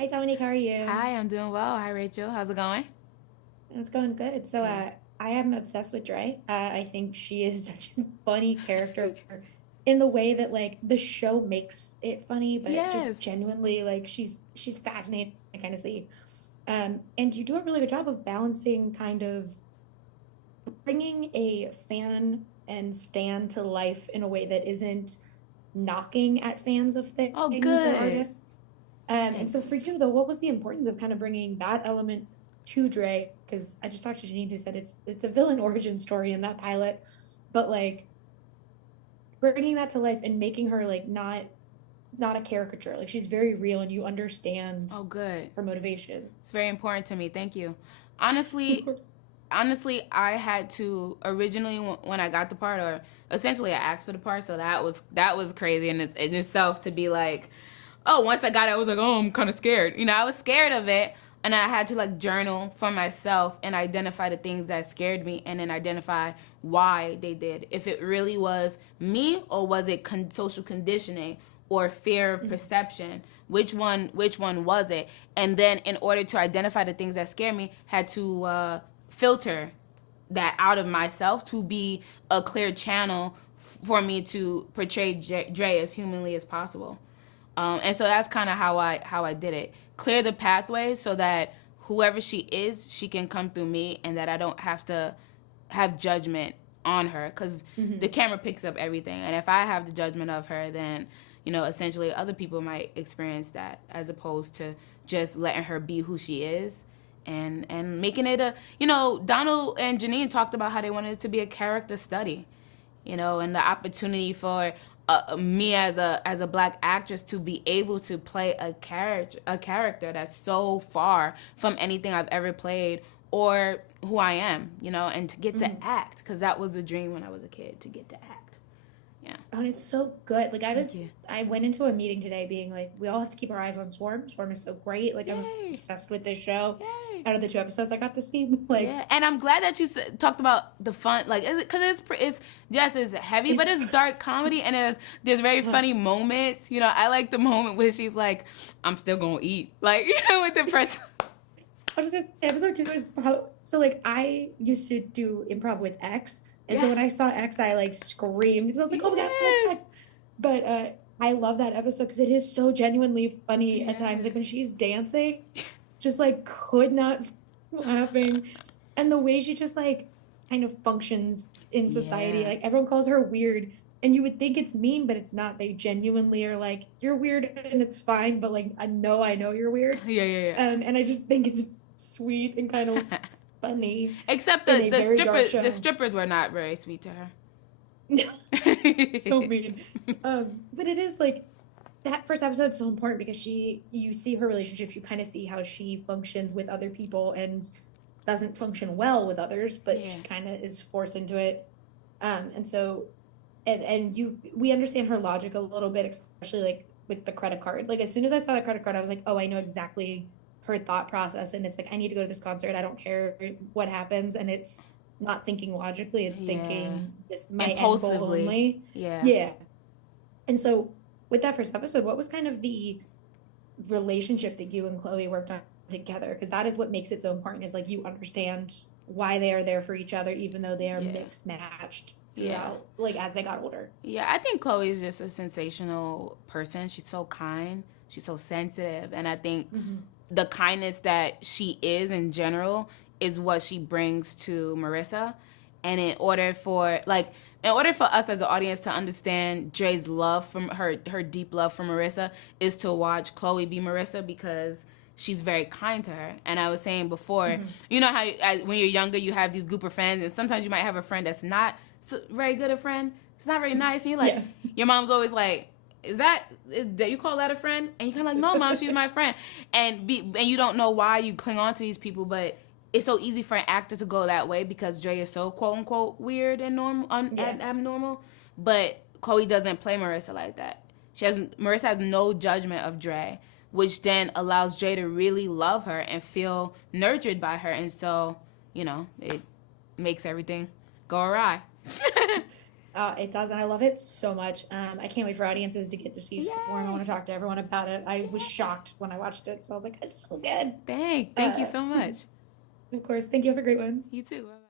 Hi, Dominique. How are you? Hi, I'm doing well. Hi, Rachel. How's it going? It's going good. So, Good. I am obsessed with Dre. I think she is such a funny character in the way that like the show makes it funny, but just Yes. genuinely like she's fascinating to kind of see. And you do a really good job of balancing kind of bringing a fan and stan to life in a way that isn't knocking at fans of Oh, things or good. artists. And so Thanks. for you though, what was the importance of kind of bringing that element to Dre? Because I just talked to Janine who said it's a villain origin story in that pilot, but like bringing that to life and making her like not a caricature. Like she's very real and you understand Oh, good. her motivation. It's very important to me. Thank you. Of Honestly, course. honestly, I had to originally when I got the part, or essentially I asked for the part, so that was crazy in itself to be like, oh, once I got it, I was like, oh, I'm kind of scared. I was scared of it, and I had to like journal for myself and identify the things that scared me, and then identify why they did. If it really was me, or was it social conditioning or fear of Mhm. perception? Which one was it? And then in order to identify the things that scare me, had to filter that out of myself to be a clear channel for me to portray Dre as humanly as possible. And so that's kind of how I did it. Clear the pathway so that whoever she is, she can come through me, and that I don't have to have judgment on her, because the Mhm. camera picks up everything. And if I have the judgment of her, then essentially other people might experience that, as opposed to just letting her be who she is, and making it a Donald and Janine talked about how they wanted it to be a character study, and the opportunity for me as a black actress to be able to play a character that's so far from anything I've ever played or who I am, and to get to Mhm. act, because that was a dream when I was a kid, to get to act. Yeah. Oh, and it's so good. Like Thank you. I went into a meeting today being like, we all have to keep our eyes on Swarm. Swarm is so great. Like I'm Yay. obsessed with this show. Yay. Out of the two episodes I got to see, like Yeah, and I'm glad that you talked about the fun, like, is it because it's yes, it's heavy, but it's it's dark comedy, and there's very uh, funny moments. I like the moment where she's like, "I'm still gonna eat," like with the pretzel. I was just episode two is so like I used to do improv with X, and so Yeah. when I saw X, I like screamed because I was like, oh my god, that's Yes. X. But I love that episode because it is so genuinely funny at times. Yeah. Like when she's dancing, just like could not stop laughing, and the way she just like kind of functions in society. Yeah. Like everyone calls her weird. And you would think it's mean, but it's not. They genuinely are like, you're weird and it's fine, but like, I know you're weird. Yeah. Yeah. And I just think it's sweet and kind of Yeah. funny Except in the a the very dark stripper the show. strippers were not very sweet to her. So mean. But it is like that first episode is so important because you see her relationships, you kind of see how she functions with other people and doesn't function well with others, but Yeah. she kind of is forced into it. And so and we understand her logic a little bit, especially like with the credit card. Like as soon as I saw the credit card, I was like, oh, I know exactly her thought process. And it's like, I need to go to this concert. I don't care what happens. And it's not thinking logically, it's Yeah. thinking this my end goal Impulsively. only. Yeah. Yeah. And so with that first episode, what was kind of the relationship that you and Chloe worked on together? Because that is what makes it so important, is like you understand why they are there for each other, even though they are Yeah. mixed matched Yeah. throughout, like as they got older. Yeah, I think Chloe is just a sensational person. She's so kind. She's so sensitive. And I think Mhm. the kindness that she is in general is what she brings to Marissa. And in order for us as an audience to understand Dre's love from her deep love for Marissa, is to watch Chloe be Marissa, because she's very kind to her. And I was saying before, Mhm. you know how when you're younger you have these group of friends, and sometimes you might have a friend that's not so very good a friend. It's not very nice, and you're like, Yeah. your mom's always like, that you call that a friend? And you kind of like, no, mom, she's my friend. And you don't know why you cling on to these people, but it's so easy for an actor to go that way because Dre is so quote unquote weird and Yeah. abnormal. But Chloe doesn't play Marissa like that. Marissa has no judgment of Dre, which then allows Dre to really love her and feel nurtured by her, and so it makes everything go awry. It does, and I love it so much. I can't wait for audiences to get to see Swarm. I Yay! want to talk to everyone about it. I was Yay! shocked when I watched it, so I was like, it's so good. Thank you so much. Of course. Thank you. Have a great one. You too. Bye-bye.